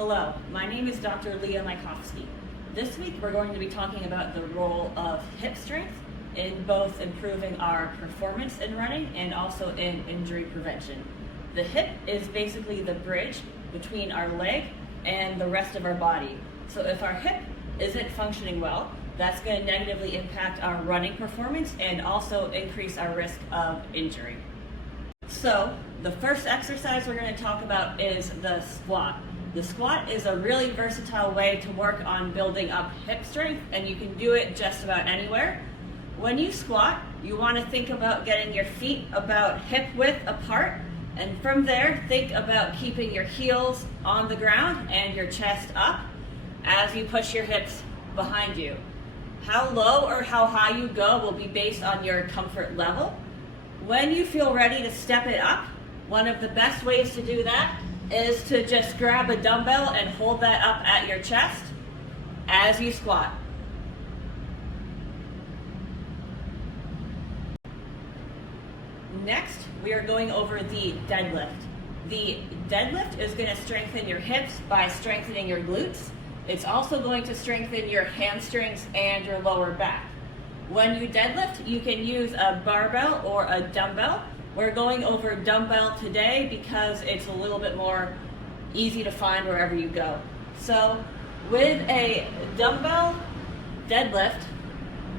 Hello, my name is Dr. Leah Mykovsky. This week we're going to be talking about the role of hip strength in both improving our performance in running and also in injury prevention. The hip is basically the bridge between our leg and the rest of our body. So if our hip isn't functioning well, that's going to negatively impact our running performance and also increase our risk of injury. So the first exercise we're going to talk about is the squat. The squat is a really versatile way to work on building up hip strength, and you can do it just about anywhere. When you squat, you want to think about getting your feet about hip width apart, and from there, think about keeping your heels on the ground and your chest up as you push your hips behind you. How low or how high you go will be based on your comfort level. When you feel ready to step it up, one of the best ways to do that is to just grab a dumbbell and hold that up at your chest as you squat. Next, we are going over the deadlift. The deadlift is going to strengthen your hips by strengthening your glutes. It's also going to strengthen your hamstrings and your lower back. When you deadlift, you can use a barbell or a dumbbell. We're going over dumbbell today because it's a little bit more easy to find wherever you go. So with a dumbbell deadlift,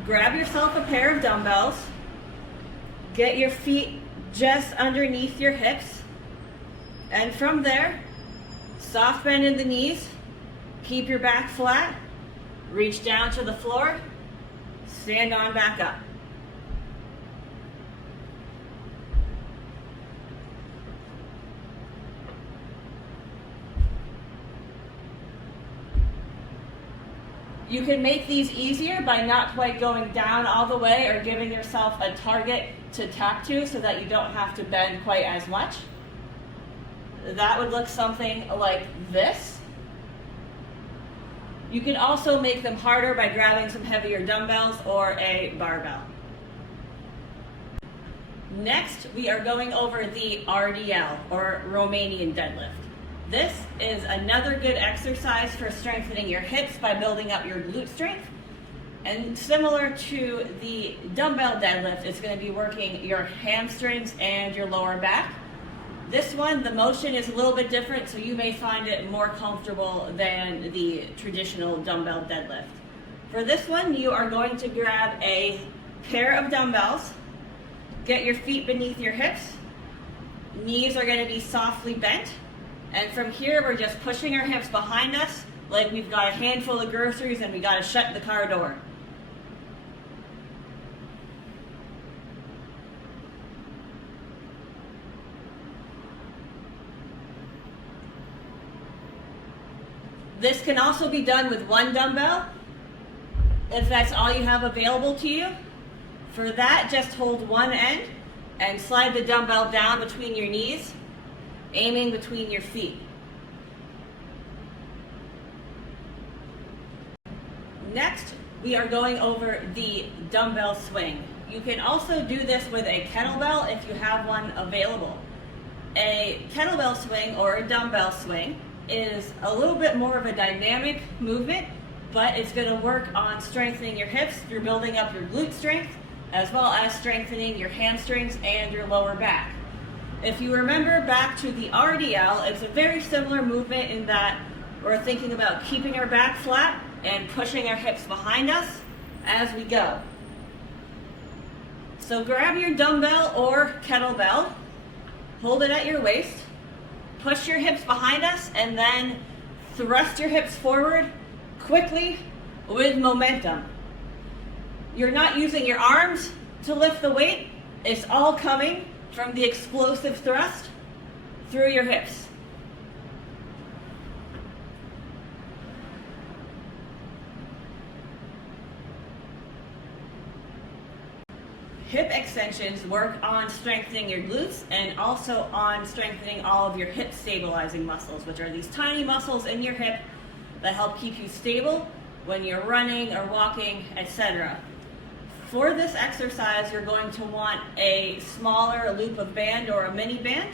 grab yourself a pair of dumbbells, get your feet just underneath your hips, and from there, soft bend in the knees, keep your back flat, reach down to the floor, stand on back up. You can make these easier by not quite going down all the way or giving yourself a target to tap to so that you don't have to bend quite as much. That would look something like this. You can also make them harder by grabbing some heavier dumbbells or a barbell. Next, we are going over the RDL, or Romanian deadlift. This is another good exercise for strengthening your hips by building up your glute strength. And similar to the dumbbell deadlift, it's going to be working your hamstrings and your lower back. This one, the motion is a little bit different, so you may find it more comfortable than the traditional dumbbell deadlift. For this one, you are going to grab a pair of dumbbells, get your feet beneath your hips, knees are going to be softly bent, and from here, we're just pushing our hips behind us like we've got a handful of groceries and we got to shut the car door. This can also be done with one dumbbell if that's all you have available to you. For that, just hold one end and slide the dumbbell down between your knees, aiming between your feet. Next, we are going over the dumbbell swing. You can also do this with a kettlebell if you have one available. A kettlebell swing or a dumbbell swing is a little bit more of a dynamic movement, but it's going to work on strengthening your hips through building up your glute strength, as well as strengthening your hamstrings and your lower back. If you remember back to the RDL, it's a very similar movement in that we're thinking about keeping our back flat and pushing our hips behind us as we go. So grab your dumbbell or kettlebell, hold it at your waist, push your hips behind us, and then thrust your hips forward quickly with momentum. You're not using your arms to lift the weight. It's all coming from the explosive thrust through your hips. Hip extensions work on strengthening your glutes and also on strengthening all of your hip stabilizing muscles, which are these tiny muscles in your hip that help keep you stable when you're running or walking, etc. For this exercise, you're going to want a smaller loop of band or a mini band.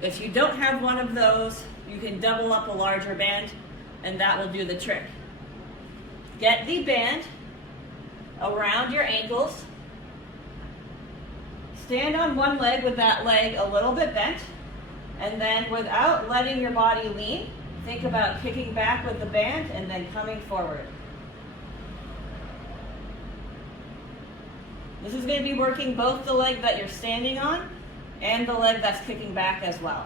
If you don't have one of those, you can double up a larger band and that will do the trick. Get the band around your ankles. Stand on one leg with that leg a little bit bent, and then without letting your body lean, think about kicking back with the band and then coming forward. This is going to be working both the leg that you're standing on and the leg that's kicking back as well.